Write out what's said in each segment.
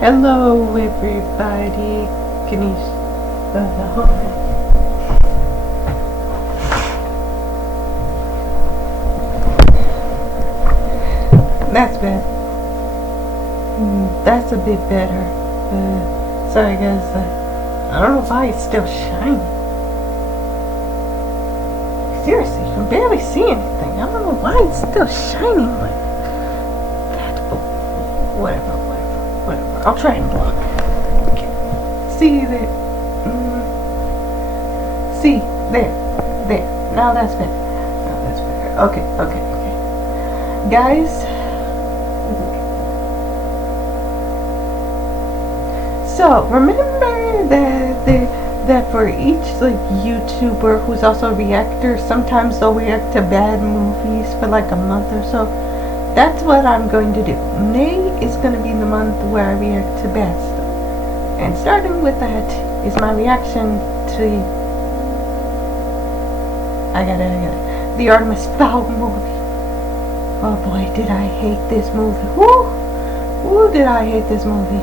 Hello, everybody. Can you? Hold on. That's bad. That's a bit better. Sorry, guys. I don't know why it's still shining. Seriously, you can barely see anything. I don't know why it's still shining like that. But whatever. I'll try and block. Okay. See there. See there. Now that's better. Okay. Guys. So remember that for each like YouTuber who's also a reactor, sometimes they'll react to bad movies for like a month or so. That's what I'm going to do. May is going to be the month where I react to bad stuff. And starting with that is my reaction to I got it. The Artemis fowl movie. Oh boy, did I hate this movie. Woo, did I hate this movie.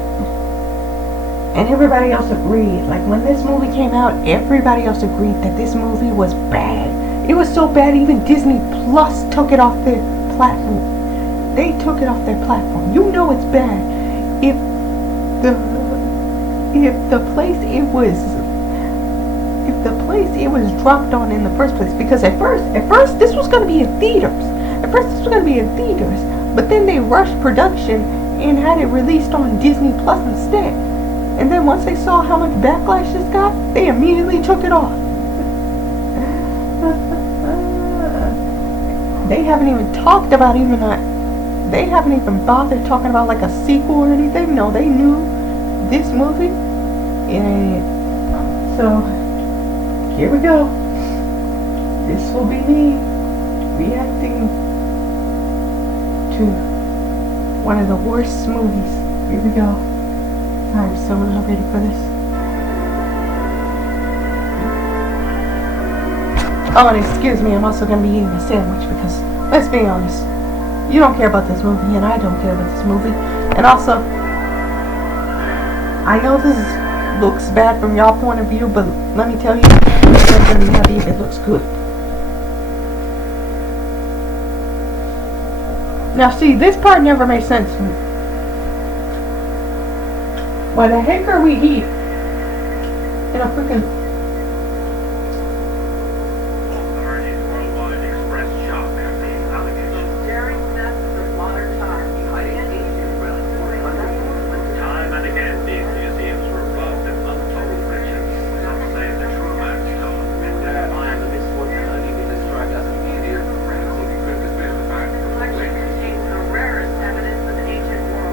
And everybody else agreed. Like when this movie came out, everybody else agreed that this movie was bad. It was so bad even Disney Plus took it off their platform. They took it off their platform. You know it's bad. If the place it was dropped on in the first place, because at first this was going to be in theaters. But then they rushed production and had it released on Disney Plus instead. And then once they saw how much backlash this got, they immediately took it off. They haven't even talked about they haven't even bothered talking about like a sequel or anything. No, they knew this movie. So, here we go. This will be me reacting to one of the worst movies. Here we go. I'm so not ready for this. Oh, and excuse me, I'm also going to be eating a sandwich because, let's be honest, you don't care about this movie and I don't care about this movie. And also, I know this looks bad from y'all point of view, but let me tell you, I'm going to be happy if it looks good. Now see, this part never made sense to me. Why the heck are we here? In a freaking... Authorities worldwide express shock at the allegations. Daring theft of modern times. Time and again, these museums were robbed of untold riches. Some say the true limestone and This would only be described as an idiot. The collection contains the rarest evidence of the ancient world.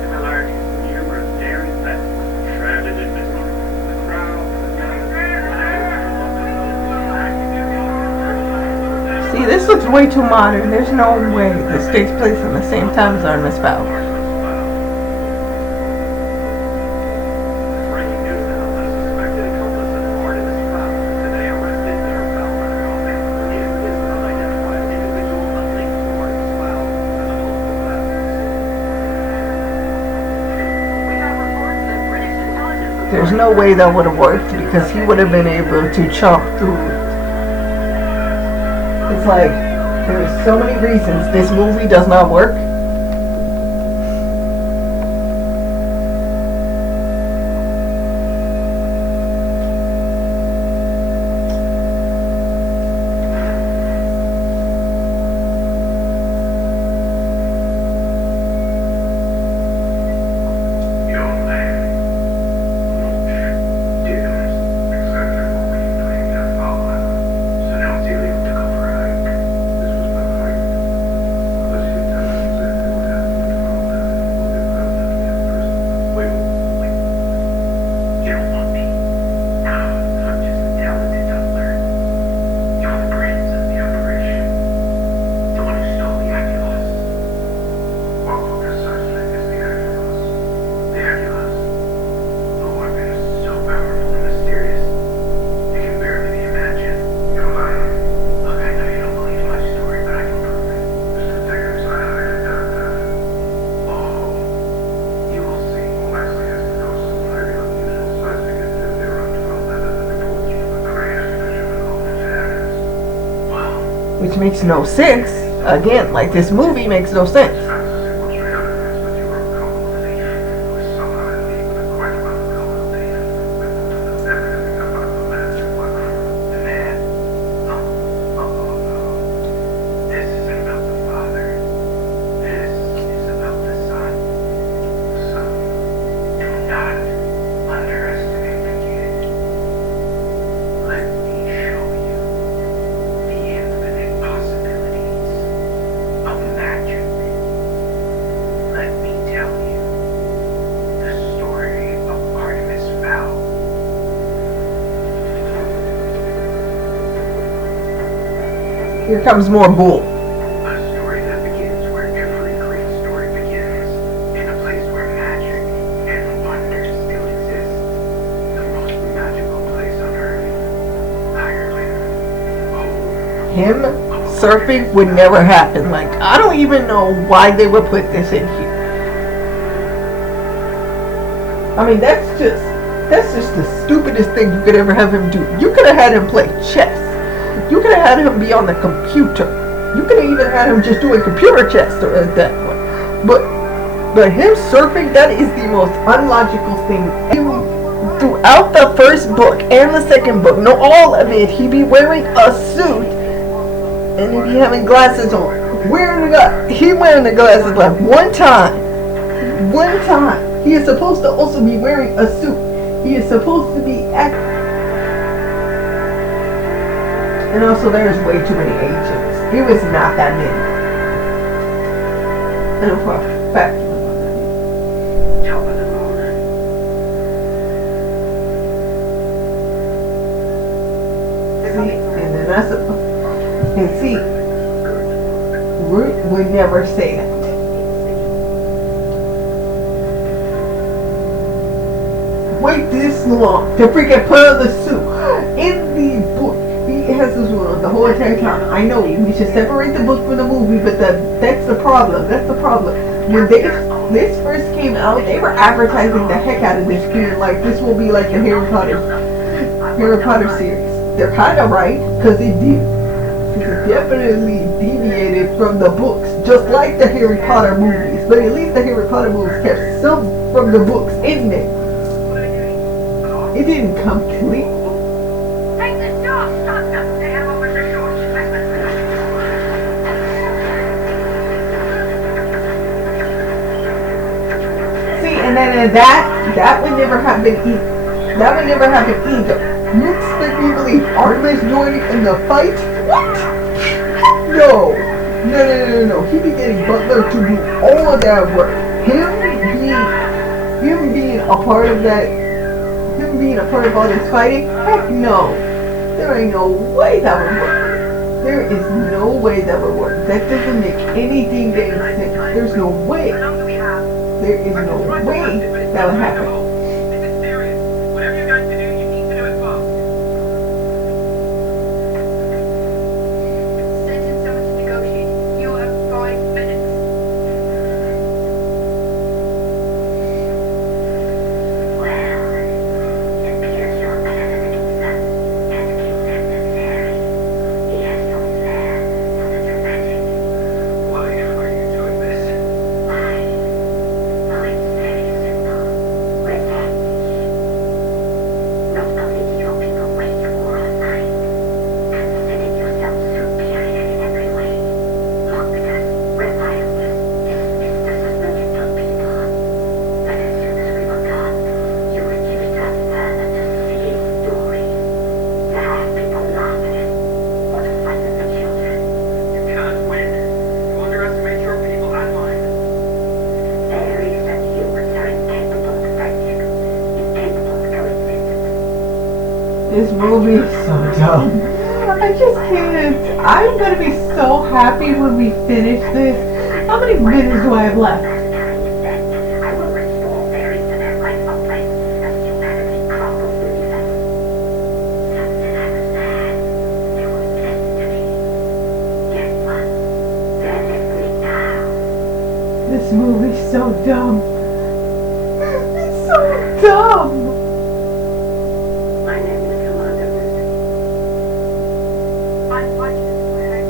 similar numerous daring thefts shrouded in mystery. The crowd See, this looks way too modern. There's no way this takes place in the same time as Artemis Fowl. Breaking news now, a suspected accomplice of Artemis fowl today arrested near Belmont. He is an unidentified individual linked to Artemis fowl as a multiple theft. We have reports that British intelligence There's no way that would have worked because he would have been able to chop through it. It's like, there's so many reasons this movie does not work. Young man, much dearest, exactly what we claimed to follow. So now it's illegal to cover a hike. This was perfect. Unless you tell us which makes no sense. Again, like this movie makes no sense. Here comes more bull. A story that begins where every great story begins, in a place where magic and wonder still exist. The most magical place on earth, Ireland. Him surfing would never happen. Like, I don't even know why they would put this in here. I mean, that's just the stupidest thing you could ever have him do. You could have had him play chess. You could have had him be on the computer. You could have even had him just doing computer chess at that point. But him surfing, that is the most unlogical thing. Throughout the first book and the second book, no, all of it, he be wearing a suit and he be having glasses on. He wearing the glasses like one time. He is supposed to also be wearing a suit. He is supposed to be acting. And also, there's way too many agents. It was not that many. And for a fact, Top of the morning. and then that's and see, Root would never say that. Wait this long to freaking put on the suit in the book. He has this rule the whole entire time. I know we should separate the book from the movie, but that's the problem. When this first came out, they were advertising the heck out of this, being like this will be like the Harry Potter series. They're kind of right, because it did. It definitely deviated from the books, just like the Harry Potter movies. But at least the Harry Potter movies kept some from the books in there. It didn't complete. Take the door, stop them. They have over the short See, and then that would never happen either. That would never happen either. You expect me to believe Artemis joining in the fight? What? No. He be getting Butler to do all of that work. Him being a part of that. Him being a part of all this fighting? Heck no. There ain't no way that would work. There is no way that would work. That doesn't make anything damn sense. There's no way. There is no way that would happen. If it's serious, whatever you guys to do, you need to do it fast. Sentence someone to negotiate. You have 5 minutes. Why are you doing this? You can't win. You underestimate your people and mine. This movie is so dumb. I just can't. I'm gonna be so happy when we finish this. How many minutes do I have left? This movie's so dumb. It's so dumb. I'm watching this.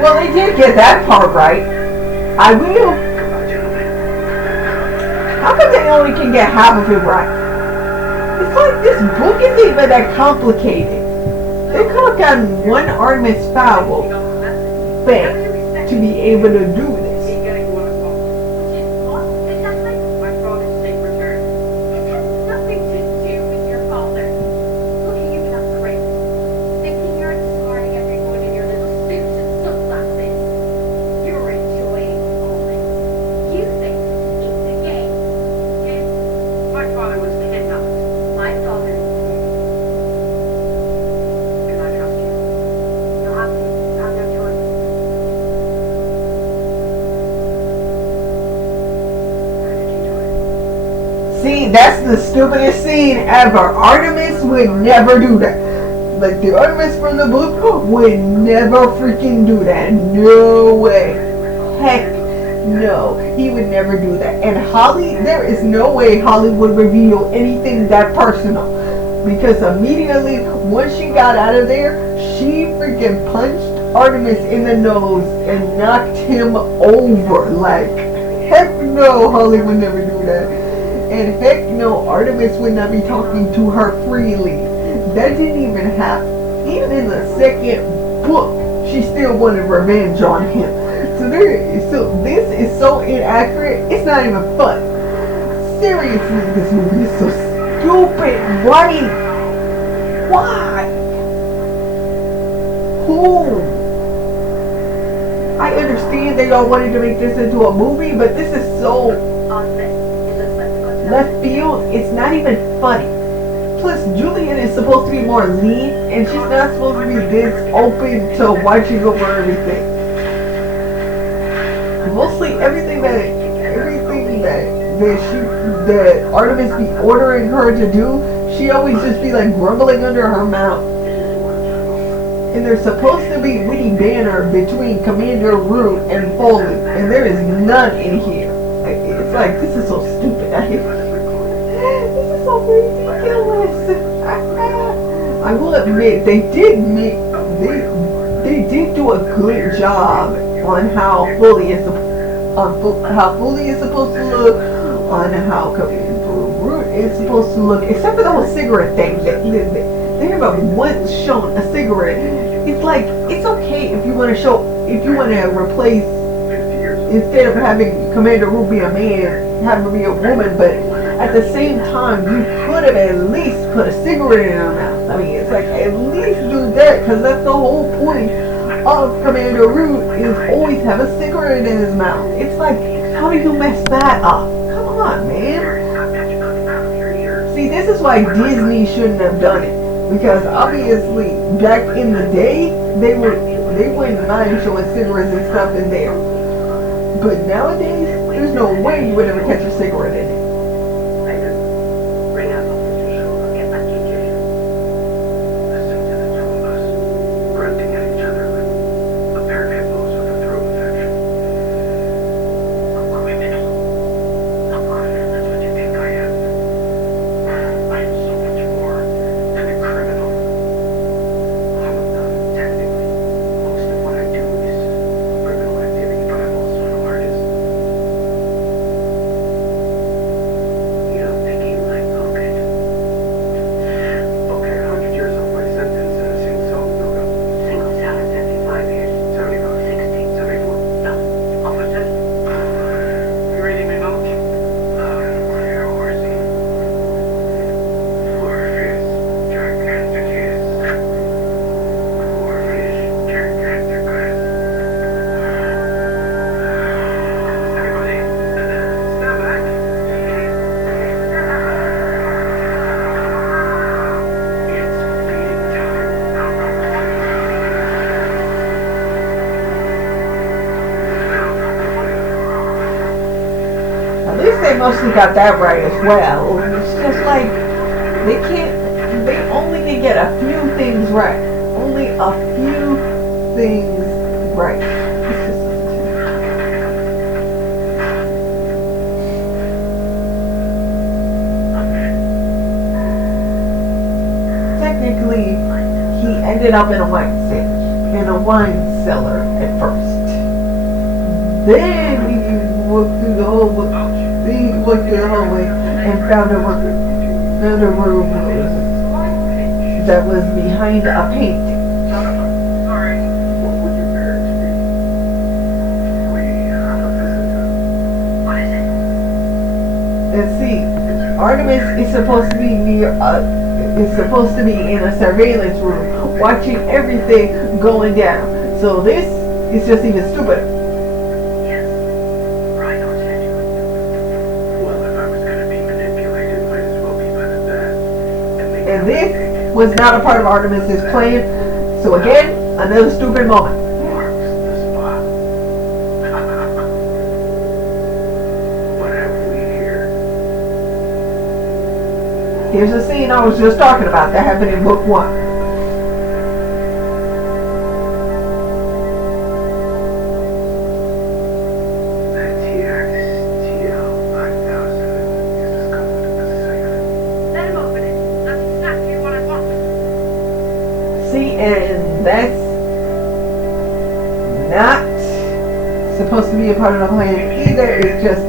Well, they did get that part right. I will. How come they only can get half of it right? It's like this book isn't even that complicated. They could have gotten one Artemis fowl fed to be able to do this. My father's secretary. It has nothing to do with your father. Look at you become crazy. Thinking you're outsmarting everyone in your little suits and sunglasses. You're enjoying all this. You think it's a game. Yes, my father was kidnapped. My father. Can I trust you? You'll have to. You have no choice. How did you do it? See, that's the stupidest scene ever. Artemis would never do that. Like the Artemis from the book would never freaking do that. No way. Heck no. He would never do that. And Holly, there is no way Holly would reveal anything that personal. Because immediately, once she got out of there, she freaking punched Artemis in the nose and knocked him over. Like, heck no, Holly would never do that. And heck no, Artemis would not be talking to her freely. That didn't even happen. Even in the second book, she still wanted revenge on him. So this is so inaccurate, it's not even fun. Seriously, this movie is so stupid. Why? Who? I understand they all wanted to make this into a movie, but this is so left field. It's not even funny. Plus, Julian is supposed to be more lean, and she's not supposed to be this open to watching over everything. Mostly everything that Artemis be ordering her to do, she always just be like grumbling under her mouth. And there's supposed to be witty banter between Commander Root and Foley, and there is none in here. It's like, this is so stupid. This is so ridiculous. I will admit, they did do a good job on how Foley is supposed to look, on how Root is supposed to look, except for the whole cigarette thing. They never once shown a cigarette. It's like, it's okay if you want to replace, instead of having Commander Root be a man, have her be a woman, but at the same time, you could have at least put a cigarette in her mouth. I mean, it's like, at least do that, because that's the whole point of Commander Root, is always have a cigarette in his mouth. It's like, how do you mess that up? Come on, man. See, this is why Disney shouldn't have done it. Because obviously, back in the day, they wouldn't mind showing cigarettes and stuff in there. But nowadays, there's no way you would ever catch a cigarette in it. Listen to the two of us, grunting at each other like a pair of hippos with a throat infection. I'm criminal. That's what you think I am. I am so much more than a criminal. Technically, most of what I do is criminal activity, but I'm also an artist. You don't think you like puppet? Okay, 100 years off my sentence and a sing-song no-go. Single salad, 75 years. 75. 60. 74. No. Officer. You reading me notes? Clear horsey. Four fish, gigantic kiss. Four fish, gigantic kiss. Everybody, stand back. It's feeding At least they mostly got that right as well. It's just like, they only can get a few things right. Only a few things right. Technically, he ended up in a white stage. in a wine cellar at first. Then he walked through the hallway. And found a room that was behind a painting. Sorry. What would your parents be? We have a visitor. What is it? And see, Artemis is supposed to be in a surveillance room, watching everything going down. So this is just even stupider. Yes. Right on schedule. Well, if I was going to be manipulated, might as well be by the best. And this was not a part of Artemis's plan. So again, another stupid moment. Marks the spot. What have we here? Here's the scene I was just talking about that happened in book 1. That TXTL 5000 is discovered in the safe. Let him open it. That's exactly what I want. See, and that's not supposed to be a part of the plan either. It's just,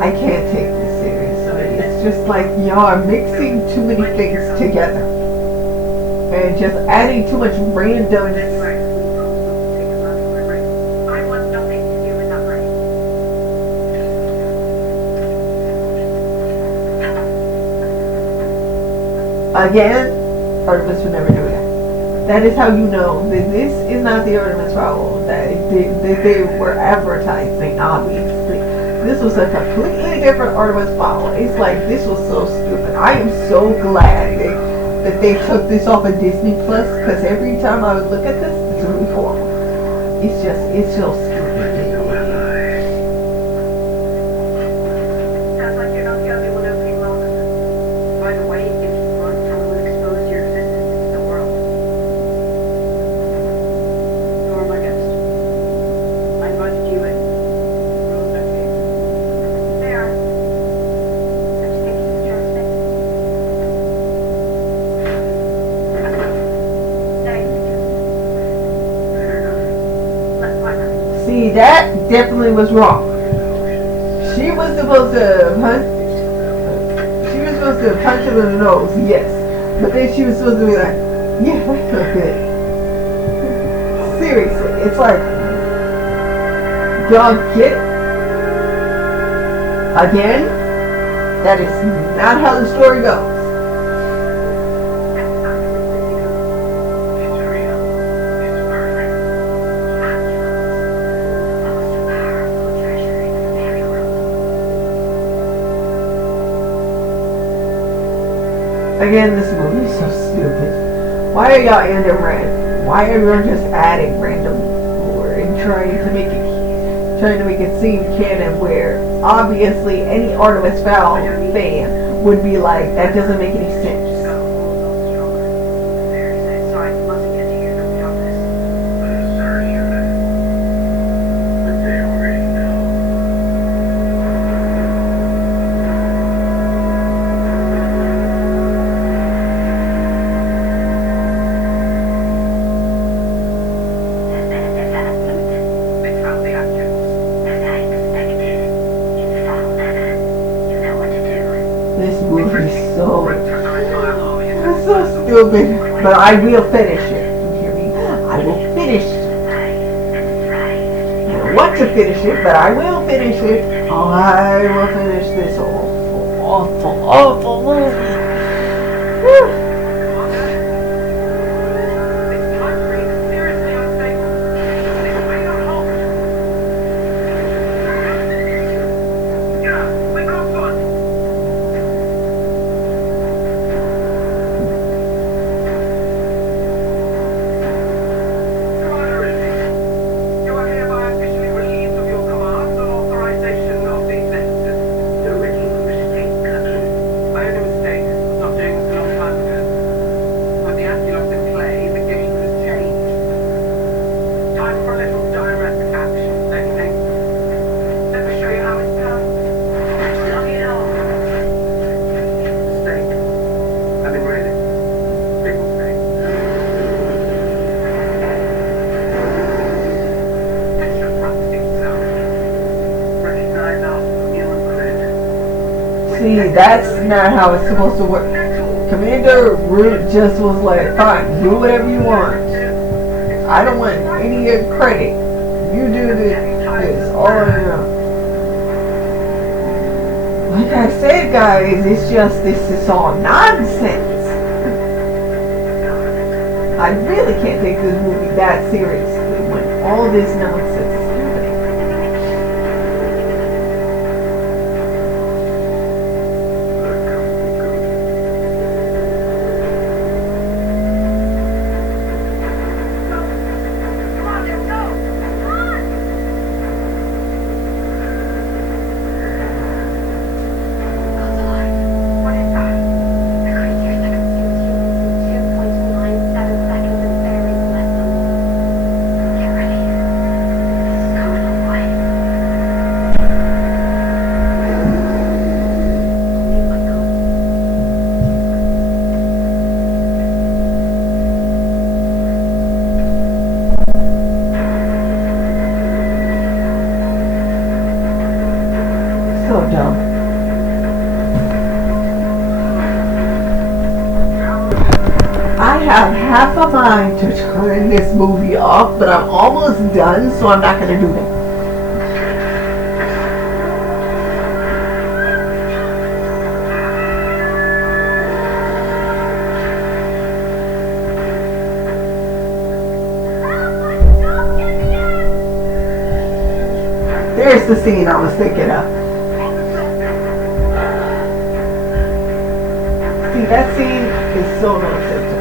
I can't take this seriously. It's just like y'all are mixing too many things together. And just adding too much random. That's right. Take a lot of my right. I want nothing to do with that money. Again, Artemis would never do that. That is how you know that this is not the Artemis fowl that they were advertising, obviously. This was a completely different Artemis fowl. It's like, this was so stupid. I am so glad that they took this off of Disney Plus, because every time I would look at this, it's really horrible. It's so stupid. Sounds like you're not the only one opening mouths. By the way, if you want, I will expose your existence to the world. You are my guest. I invited you in. Rules don't change. They are. I just think he's interesting. Thanks. Let's find her. See, that definitely was wrong. She was supposed to punch him in the nose, yes. But then she was supposed to be like, yeah, that's so good. Seriously, it's like, y'all get it? Again, that is not how the story goes. It's real. It's perfect. The most powerful treasure in the fairy world. Again, this movie is so stupid. Why are y'all ending random? Why are y'all just adding random lore and trying to make it seem canon where obviously any Artemis Fowl fan would be like, that doesn't make any sense. Just got a whole lot stronger. Very sad. So I mustn't get to hear that we have this. Sorry, but they already know. They found the objects. This movie is so It's stupid. But I will finish it. You hear me? I will finish it. I don't want to finish it, but I will finish it. I will finish this awful movie. Whew. This country is seriously unstable. It's way on hold. Yeah, we got one. Commander Ridley, you are hereby officially relieved of your command and authorization of the census. You're making a mistake, Captain. I made a mistake of not doing this a long time ago. See, that's not how it's supposed to work. Commander Root just was like, fine, do whatever you want. I don't want any of your credit. You do this all on your own. Like I said, guys, it's just, this is all nonsense. I really can't take this movie that seriously when all this nonsense is happening. So dumb. I have half a mind to turn this movie off, but I'm almost done, so I'm not going to do that. There's the scene I was thinking of. See, that scene is so nonsensical.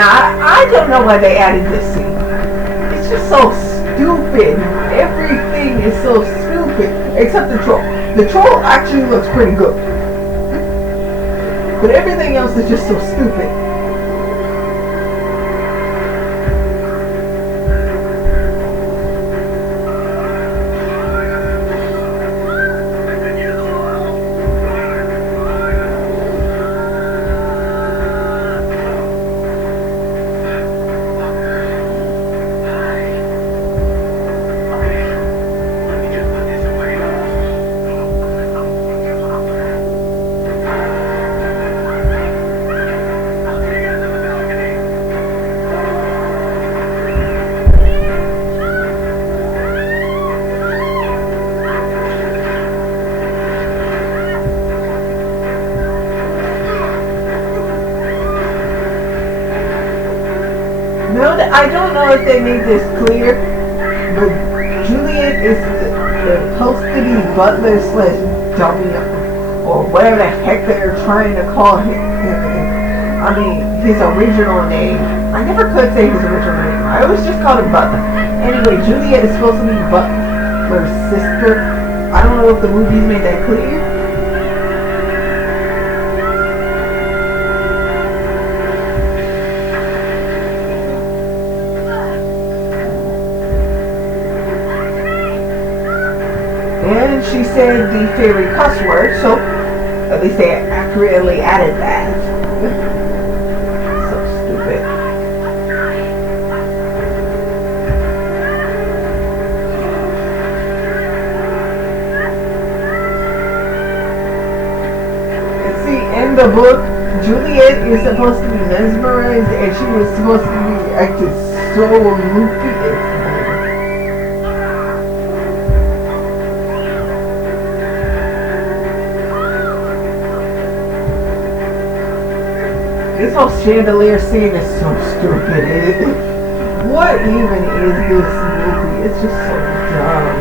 I don't know why they added this scene. It's just so stupid. Everything is so stupid. Except the troll. The troll actually looks pretty good. But everything else is just so stupid. I don't know if they made this clear, but Juliet is supposed to be butler / dummy, or whatever the heck they're trying to call him. I mean, his original name. I never could say his original name. I always just called him Butler. Anyway, Juliet is supposed to be Butler's sister. I don't know if the movies made that clear. And she said the fairy cuss word, so at least they accurately added that. So stupid. And see, in the book, Juliet is supposed to be mesmerized, and she was supposed to be acting so loopy. This whole chandelier scene is so stupid. What even is this movie? It's just so dumb.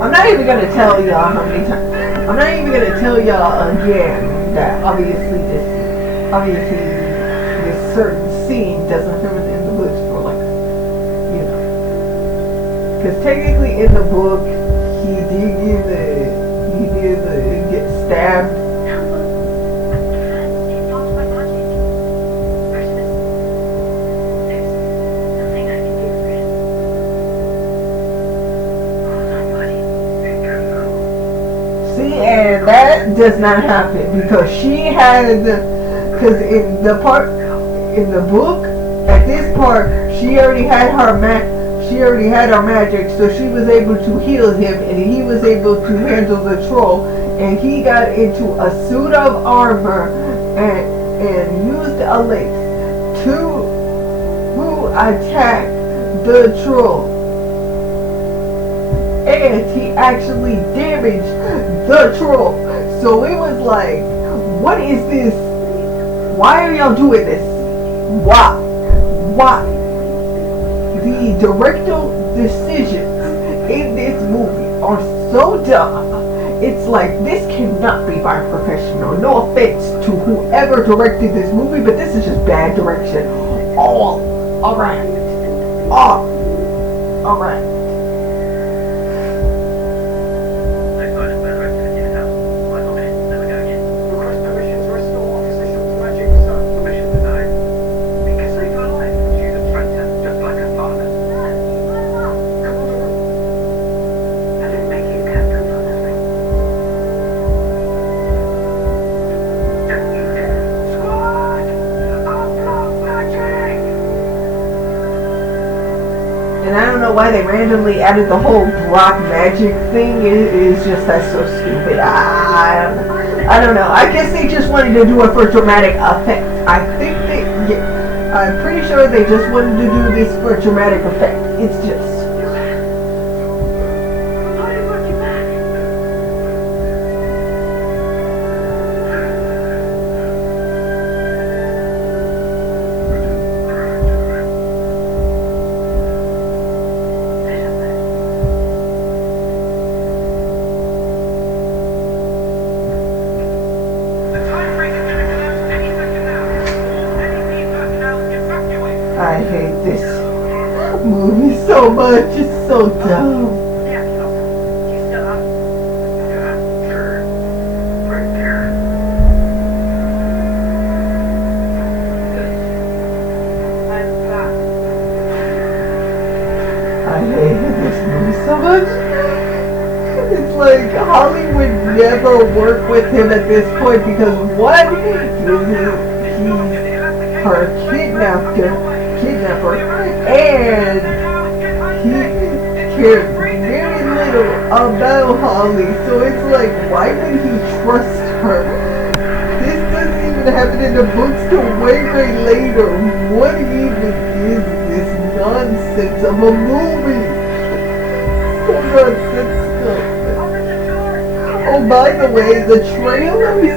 I'm not even gonna tell y'all how many times. I'm not even gonna tell y'all again that obviously this certain scene doesn't happen in the books for like, you know, because technically in the book he did get stabbed. And that does not happen because she had, because in the book, at this part, she already had her magic, so she was able to heal him, and he was able to handle the troll, and he got into a suit of armor and used a lace to attack the troll. And he actually damaged the troll. So it was like, what is this? Why are y'all doing this? Why? The directorial decisions in this movie are so dumb. It's like, this cannot be by a professional. No offense to whoever directed this movie, but this is just bad direction. Alright. Request permission to restore official magic, sir. Permission denied. Because I got life. She's a traitor, just like her father. I didn't make you captain for nothing. Don't you dare. Squad! I'll block magic! And I don't know why they randomly added the whole block magic thing. It's just, that's so stupid. I don't know. I guess they just wanted to do it for dramatic effect. I'm pretty sure they just wanted to do this for dramatic effect. It's just. I hate this movie so much. It's so dumb. Yeah, you still up? Yeah, sure. Right there. I'm back. I hate this movie so much. It's like Hollywood never worked with him at this point because one, he's her kidnapper, and he cares very little about Holly. So it's like, why would he trust her? This doesn't even happen in the books till way later. What even is this nonsense of a movie? So nonsensical. Oh, by the way, the trailers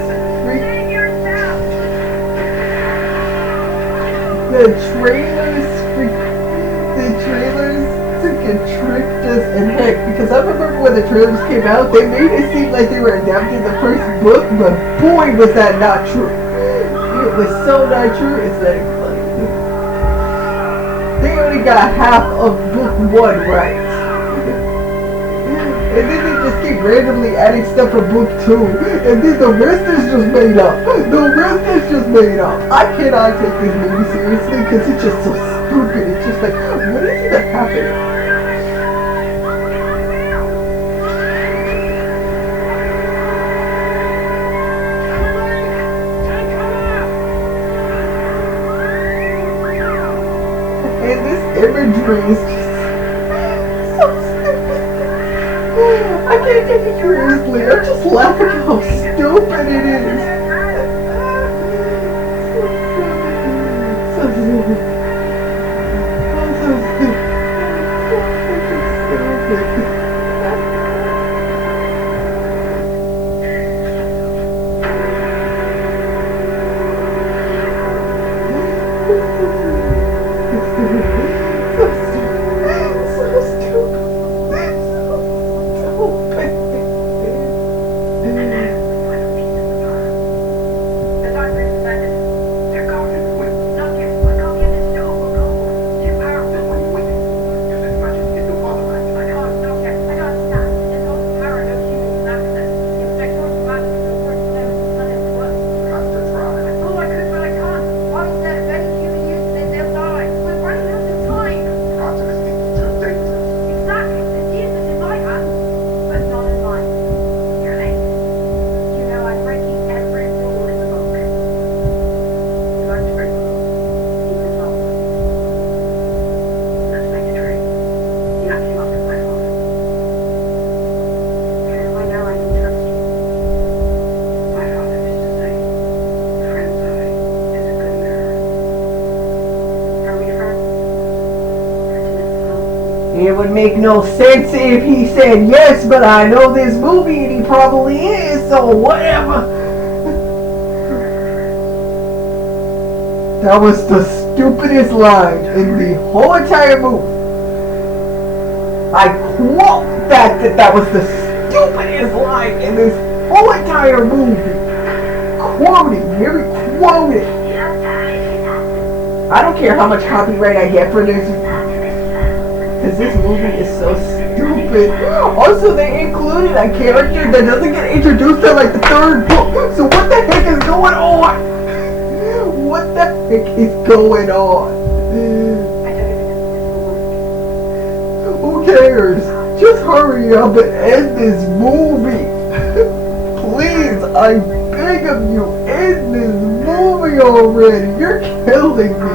freaking tricked us in heck, because I remember when the trailers came out, they made it seem like they were adapting the first book, but boy was that not true. It was so not true. It's like they only got half of book 1 right. And then they just keep randomly adding stuff for book 2. And then the rest is just made up. I cannot take this movie seriously because it's just so stupid. It's just like, what is even happening? And this imagery is just so stupid. I can't take it seriously. I'm just laughing at how stupid it is. So stupid. So stupid. So stupid. would make no sense if he said yes, but I know this movie and he probably is, so whatever. That was the stupidest line in the whole entire movie. I quote that was the stupidest line in this whole entire movie. Quoting, very quoted. I don't care how much copyright I get for this, because this movie is so stupid. Also, they included a character that doesn't get introduced till like the third book. So what the heck is going on? What the heck is going on? Who cares? Just hurry up and end this movie. Please, I beg of you, end this movie already. You're killing me.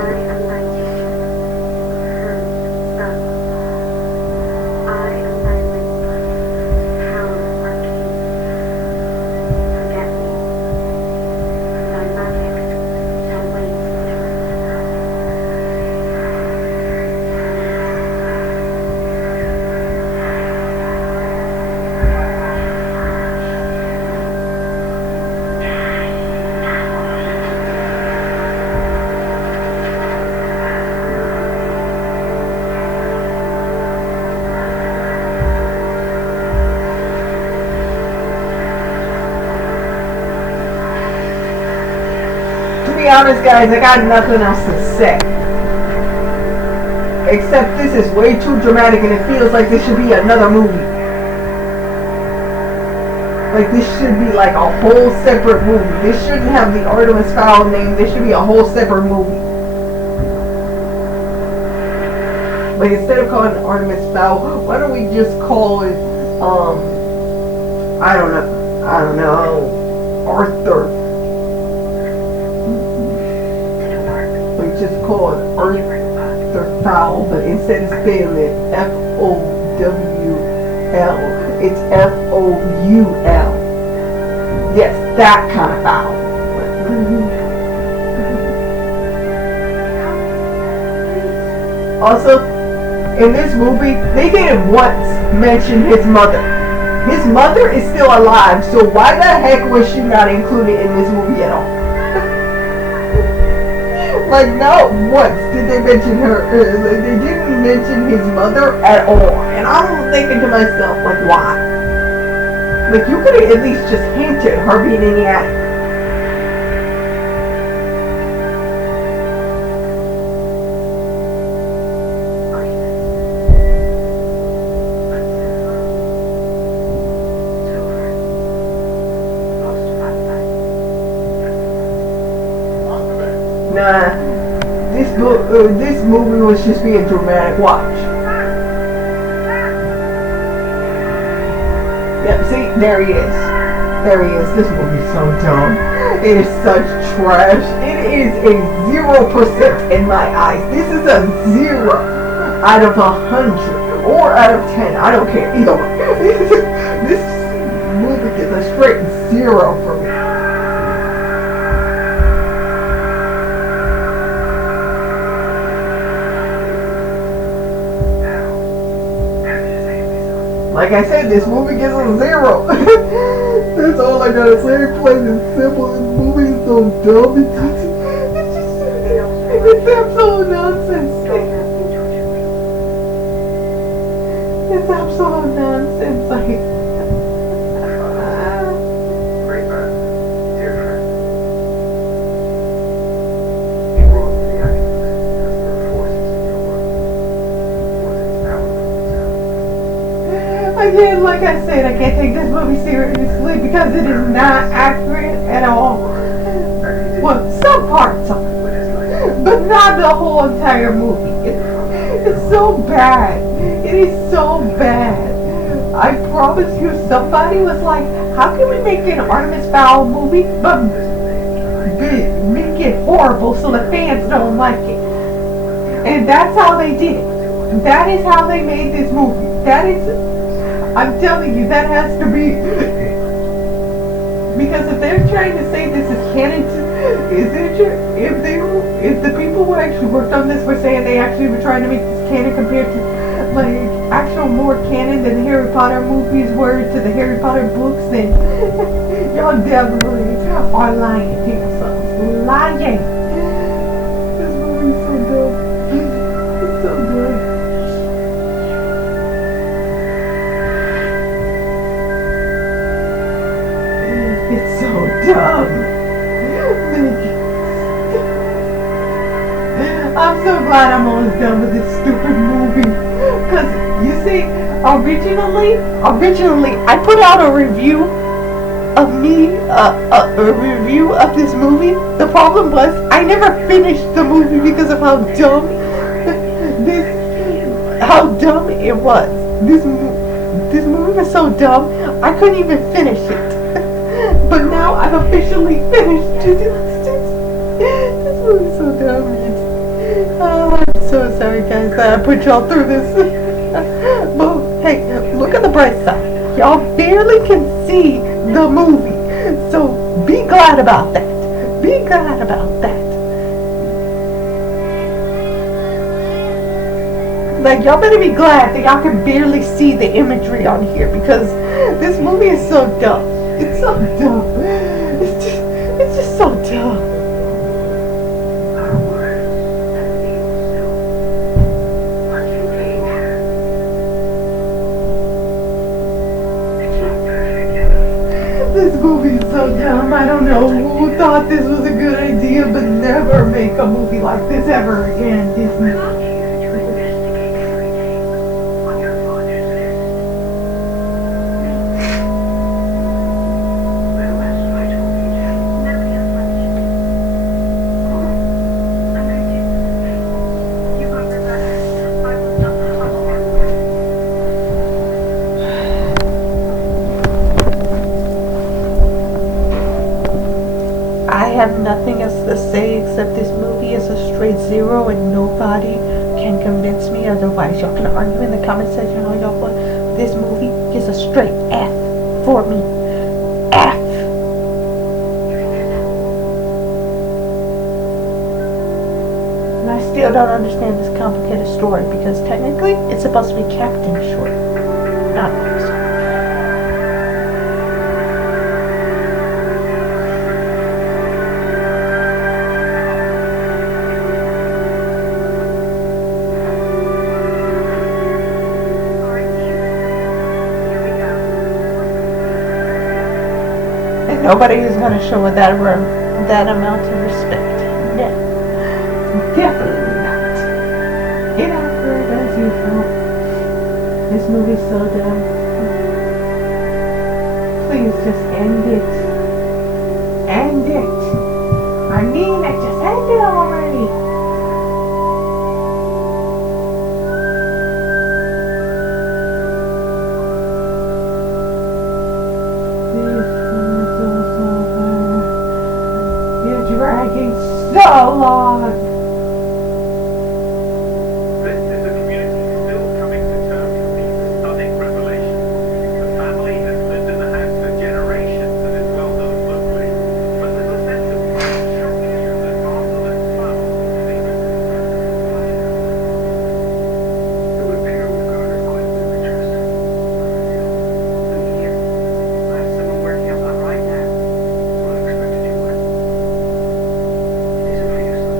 To be honest, guys, I got nothing else to say. Except this is way too dramatic and it feels like this should be another movie. Like this should be like a whole separate movie. This shouldn't have the Artemis fowl name. This should be a whole separate movie. Like instead of calling it Artemis fowl, why don't we just call it I don't know, Arthur. We just call it Arthur fowl, but instead of spelling it F-O-W-L, it's F-O-U-L. Yes, that kind of fowl. Also, in this movie, they didn't once mention his mother. His mother is still alive, so why the heck was she not included in this movie at all? Like, not once did they mention her. Like, they didn't mention his mother at all. And I'm thinking to myself, like, why? Like, you could have at least just hinted her being in the attic. Nah, this movie was just being a dramatic watch. Yep, see, there he is. There he is. This movie's so dumb. It is such trash. It is a 0% in my eyes. This is a 0 out of 100 or out of 10. I don't care. Either way. This movie is a straight 0 for me. Like I said, this movie gets a 0. That's all I gotta say. Plain and simple. This movie is so dumb. It's absolute nonsense. It's absolute nonsense. Like, Great man, dear friend. You wrote the Artemis because there are forces in your world. Forces powerful themselves. Again, like I said, I can't take this movie seriously because it is not accurate at all. Well, some parts of it, but not the whole entire movie. It's so bad. It is so bad. I promise you, somebody was like, how can we make an Artemis fowl movie, but make it horrible so the fans don't like it? And that's how they did it. That is how they made this movie. That is... I'm telling you, that has to be, because if they're trying to say this is canon, if the people who actually worked on this were saying they actually were trying to make this canon compared to, like, actual more canon than Harry Potter movies were to the Harry Potter books, then y'all definitely are lying to yourselves. Lying. This movie's so dumb. It's so good. It's so dumb. I'm so glad I'm almost done with this stupid movie. Cause you see, originally I put out a review of a review of this movie. The problem was I never finished the movie because of how dumb it was. This movie was so dumb I couldn't even finish it. But now I've officially finished it. This movie's so dumb. Oh, I'm so sorry guys that I put y'all through this. But hey, look at the bright side. Y'all barely can see the movie. So be glad about that. Be glad about that. Like, y'all better be glad that y'all can barely see the imagery on here, because this movie is so dumb. It's so dumb. It's just so dumb. Our words and evil still. Once you gain her, it's not perfect yet. This movie is so dumb. I don't know who thought this was a good idea, but never make a movie like this ever again, Disney. Want you to investigate every name on your father's list. Well, as I told you, Jack. Now we have lunch. I'm going to. You go to bed. I will not follow. I have nothing else to say except this movie is a straight 0 and nobody can convince me otherwise. Y'all can argue in the comment section all y'all want. This movie is a straight F for me. F. And I still don't understand this complicated story because technically it's supposed to be Captain Short, not Short. Nobody is going to show her that amount of respect. No. Definitely not. Inaccurate as usual. This movie's so dumb. Please just end it. End it. I mean it. Just end it already. Dragging so long. This is a community still coming to terms with these stunning revelations. The family has lived in the house for generations and is well known locally. But there's a sense of shock news that Arthur and fowl it would appear we've garnered quite a bit of interest. I'm here. I have someone working on that right now. Well, I expected you would. These are for you, son.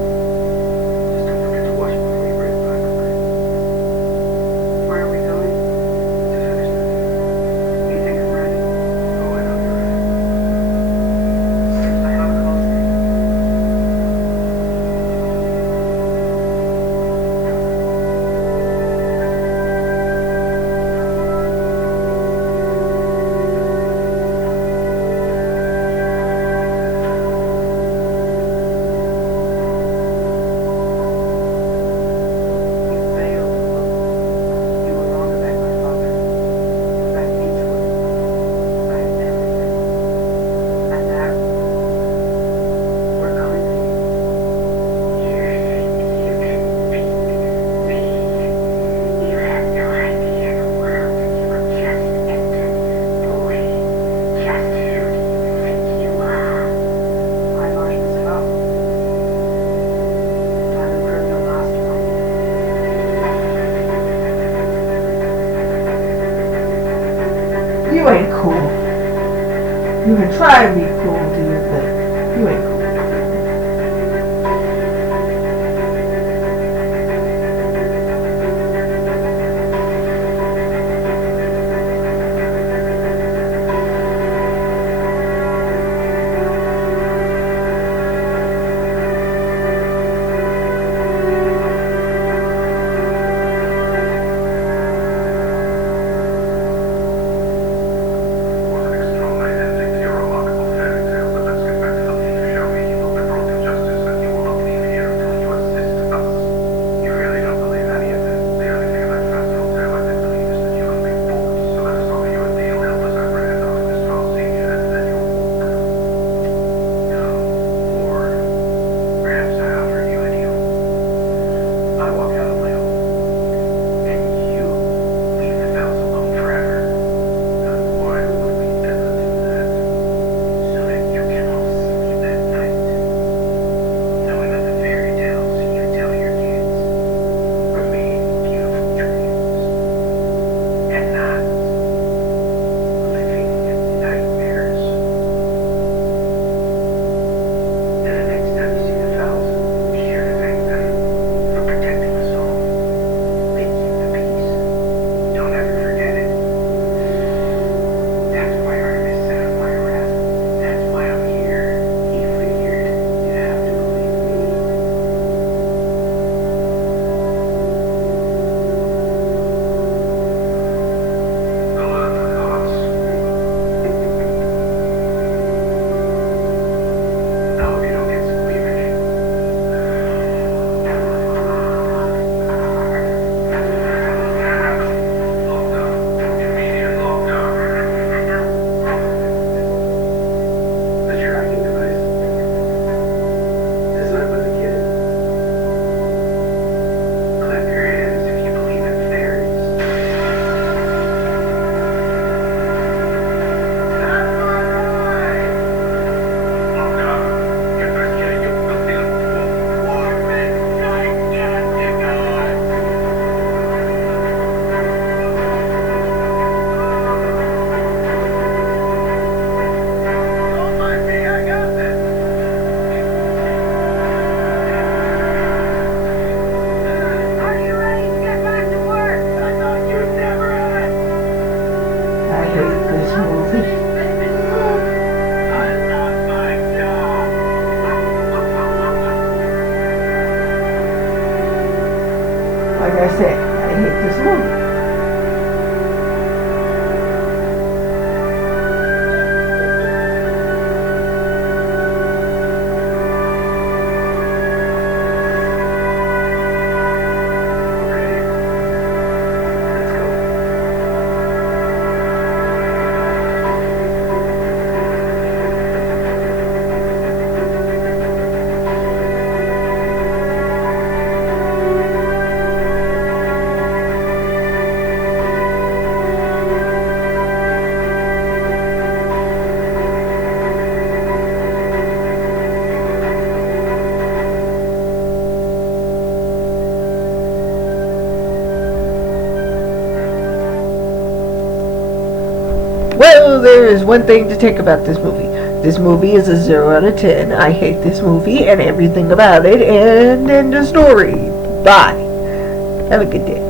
You ain't cool. You can try to be cool, dude, but you ain't cool. Was an extraordinary ending to your remarkable fairy tale, but let's get back to the thief. Show me you will be brought to justice and you will not leave here until you assist us. You really don't believe any of this. The only thing in that fanciful tale I did believe is that you can be bought. So let us offer you a deal. Help us apprehend Artemis Fowl Senior, and then you'll walk. Or perhaps I offer you a deal. I walk out on my own, and you leave the bells alone forever. And why would we ever do that? So that you can all sleep at night, knowing that the fairy tales you tell your kids remain beautiful dreams, and not living nightmares. And the next time you see the fowls, be sure to thank them for protecting us all. They keep the peace. Don't ever forget it. That's why Artemis sent up my wrath. That's why I'm here. He figured you'd have to believe me. Alert the thoughts. I hope you don't get squeamish. Lockdown. Immediate lockdown. The tracking device. Designed by the kid. Clap your hands if you believe in fairies. That's my ride! Lockdown. Get back here, you filthy warming gigantic eyes! Don't mind me, I got this. Are you ready to get back to work? I thought you'd never had. I hate this movie. That's not my job. Like I said, I hate this movie. Ready? Let's go. Well, there is one thing to take about this movie. This movie is a 0 out of 10. I hate this movie and everything about it, and end of story. Bye. Have a good day.